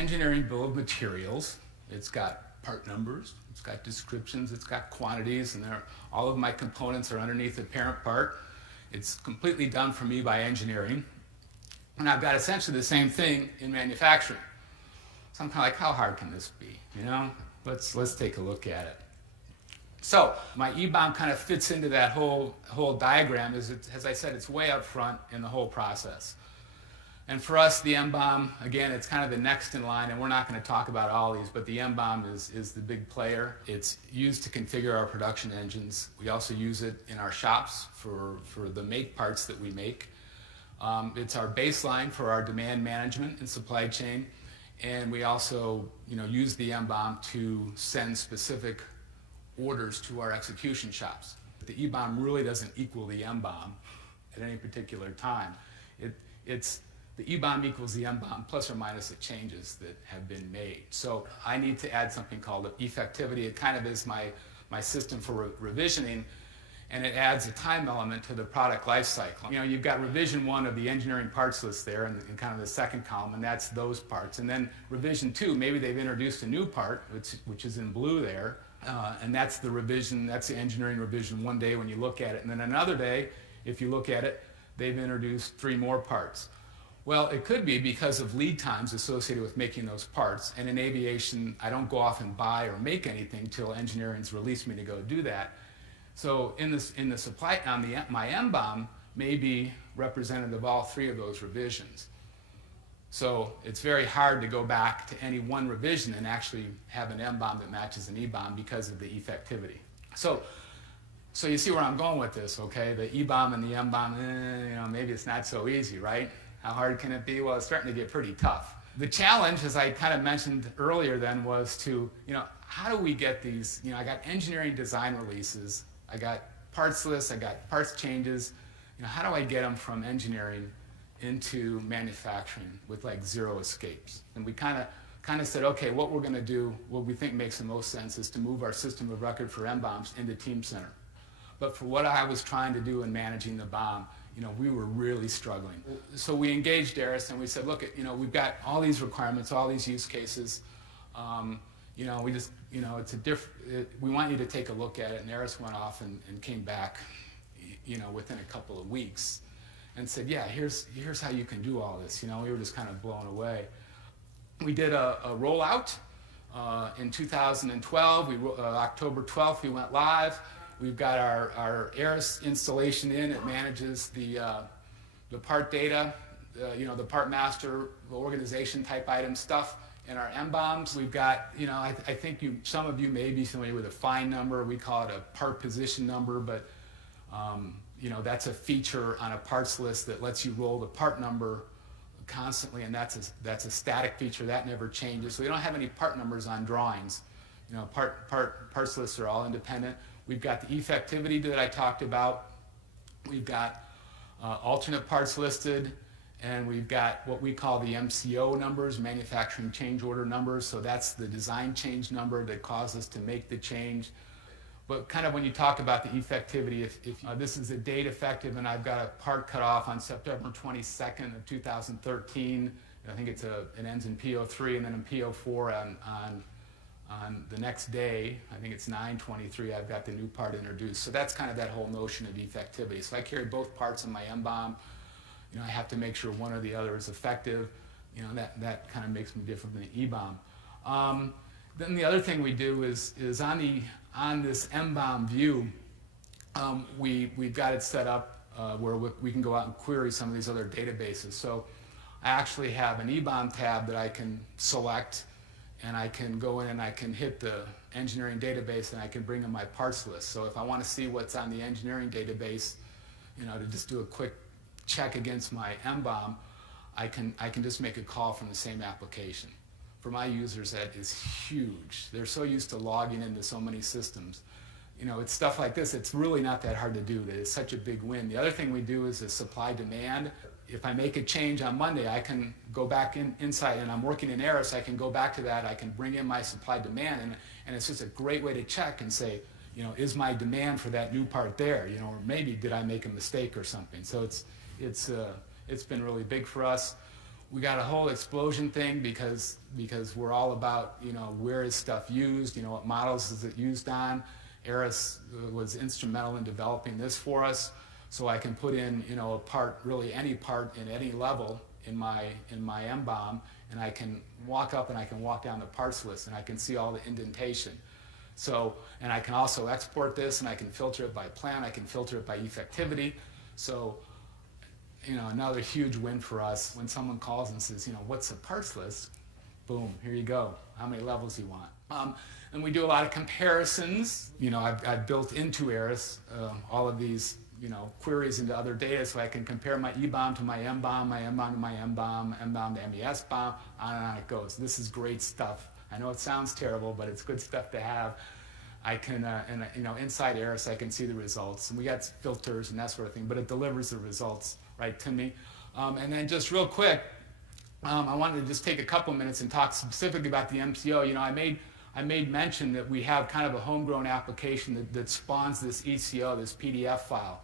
engineering bill of materials. It's got part numbers, it's got descriptions, it's got quantities, and all of my components are underneath the parent part. It's completely done for me by engineering. And I've got essentially the same thing in manufacturing. So I'm kind of like, how hard can this be? You know, let's take a look at it. So my EBOM kind of fits into that whole diagram. As I said, it's way up front in the whole process. And for us, the MBOM, again, it's kind of the next in line, and we're not going to talk about all these, but the MBOM is the big player. It's used to configure our production engines. We also use it in our shops for the make parts that we make. It's our baseline for our demand management and supply chain, and we also, use the MBOM to send specific orders to our execution shops. The EBOM really doesn't equal the MBOM at any particular time. The EBOM equals the MBOM plus or minus the changes that have been made. So I need to add something called effectivity. It kind of is my system for revisioning, and it adds a time element to the product life cycle. You've got revision 1 of the engineering parts list there in kind of the second column, and that's those parts. And then revision 2, maybe they've introduced a new part, which is in blue there, and that's the revision, that's the engineering revision one day when you look at it. And then another day, if you look at it, they've introduced 3 more parts. Well, it could be because of lead times associated with making those parts. And in aviation, I don't go off and buy or make anything till engineering's released me to go do that. So in the supply, my MBOM may be representative of all 3 of those revisions. So it's very hard to go back to any one revision and actually have an MBOM that matches an EBOM because of the effectivity. So you see where I'm going with this, okay? The EBOM and the MBOM, maybe it's not so easy, right? How hard can it be? Well, it's starting to get pretty tough. The challenge, as I kind of mentioned earlier then, was to, how do we get these, I got engineering design releases, I got parts lists, I got parts changes, how do I get them from engineering into manufacturing with like 0 escapes? And we kind of said, okay, what we're going to do, what we think makes the most sense is to move our system of record for MBOMs into Team Center. But for what I was trying to do in managing the BOM, we were really struggling. So we engaged Eris and we said, look, we've got all these requirements, all these use cases. We just, we want you to take a look at it. And Eris went off and came back, within a couple of weeks and said, yeah, here's how you can do all this. We were just kind of blown away. We did a rollout in 2012. October 12th, we went live. We've got our Eris installation in. It manages the part data, the part master, the organization type item stuff in our MBOMs. We've got, I think some of you may be familiar with a FINE number. We call it a part position number, but that's a feature on a parts list that lets you roll the part number constantly, and that's a static feature that never changes. So we don't have any part numbers on drawings. Parts lists are all independent. We've got the effectivity that I talked about. We've got alternate parts listed, and we've got what we call the MCO numbers, manufacturing change order numbers. So that's the design change number that caused us to make the change. But kind of when you talk about the effectivity, if this is a date effective and I've got a part cut off on September 22nd of 2013, I think it ends in PO3 and then in PO4 on the next day, I think it's 9/23, I've got the new part introduced. So that's kind of that whole notion of effectivity. So I carry both parts in my MBOM. I have to make sure one or the other is effective. That kind of makes me different than the EBOM. Then the other thing we do is on this MBOM view, we've got it set up where we can go out and query some of these other databases. So I actually have an EBOM tab that I can select, and I can go in and I can hit the engineering database and I can bring in my parts list. So if I want to see what's on the engineering database, to just do a quick check against my MBOM, I can just make a call from the same application. For my users, that is huge. They're so used to logging into so many systems. It's stuff like this. It's really not that hard to do. That is such a big win. The other thing we do is a supply demand. If I make a change on Monday, I can go back inside, and I'm working in Eris, I can go back to that, I can bring in my supply demand, and it's just a great way to check and say, is my demand for that new part there, or maybe did I make a mistake or something. So it's been really big for us. We got a whole explosion thing because we're all about, where is stuff used, what models is it used on. Eris was instrumental in developing this for us, so I can put in, a part, really any part in any level in my MBOM, and I can walk up and I can walk down the parts list and I can see all the indentation. So, and I can also export this and I can filter it by plan, I can filter it by effectivity. So, another huge win for us. When someone calls and says, what's the parts list? Boom, here you go. How many levels do you want? And we do a lot of comparisons. I've built into Eris all of these, queries into other data, so I can compare my EBOM to my MBOM, my MBOM to my MBOM, MBOM to MES BOM, on and on it goes. This is great stuff. I know it sounds terrible, but it's good stuff to have. I can, inside Eris, I can see the results, and we got filters and that sort of thing, but it delivers the results right to me. And then just real quick, I wanted to just take a couple minutes and talk specifically about the MCO. I made mention that we have kind of a homegrown application that spawns this ECO, this PDF file.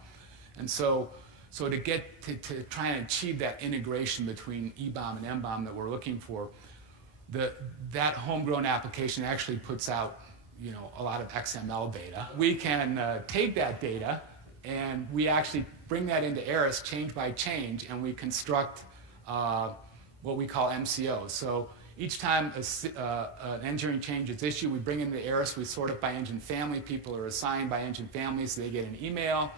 And so to get to try and achieve that integration between EBOM and MBOM that we're looking for, that homegrown application actually puts out a lot of XML data. We can take that data and we actually bring that into Eris change by change, and we construct what we call MCOs. So each time an engineering change is issued, we bring it into Eris, we sort it by engine family. People are assigned by engine families, so they get an email,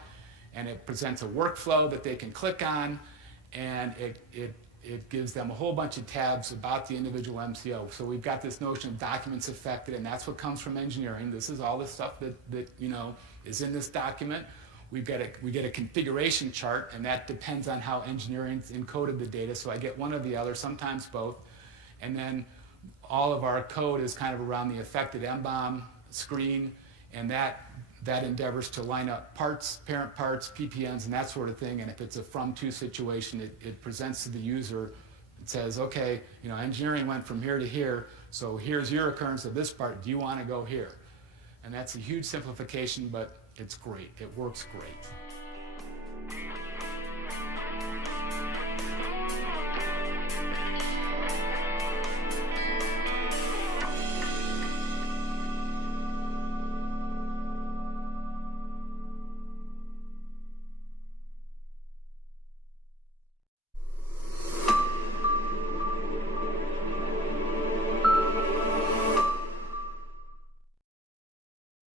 and it presents a workflow that they can click on, and it gives them a whole bunch of tabs about the individual MCO. So we've got this notion of documents affected, and that's what comes from engineering. This is all the stuff that is in this document. We get a configuration chart, and that depends on how engineering encoded the data. So I get one or the other, sometimes both. And then all of our code is kind of around the affected MBOM screen, and that endeavors to line up parts, parent parts, PPNs, and that sort of thing. And if it's a from-to situation, it presents to the user. It says, okay, engineering went from here to here, so here's your occurrence of this part. Do you want to go here? And that's a huge simplification, but it's great. It works great.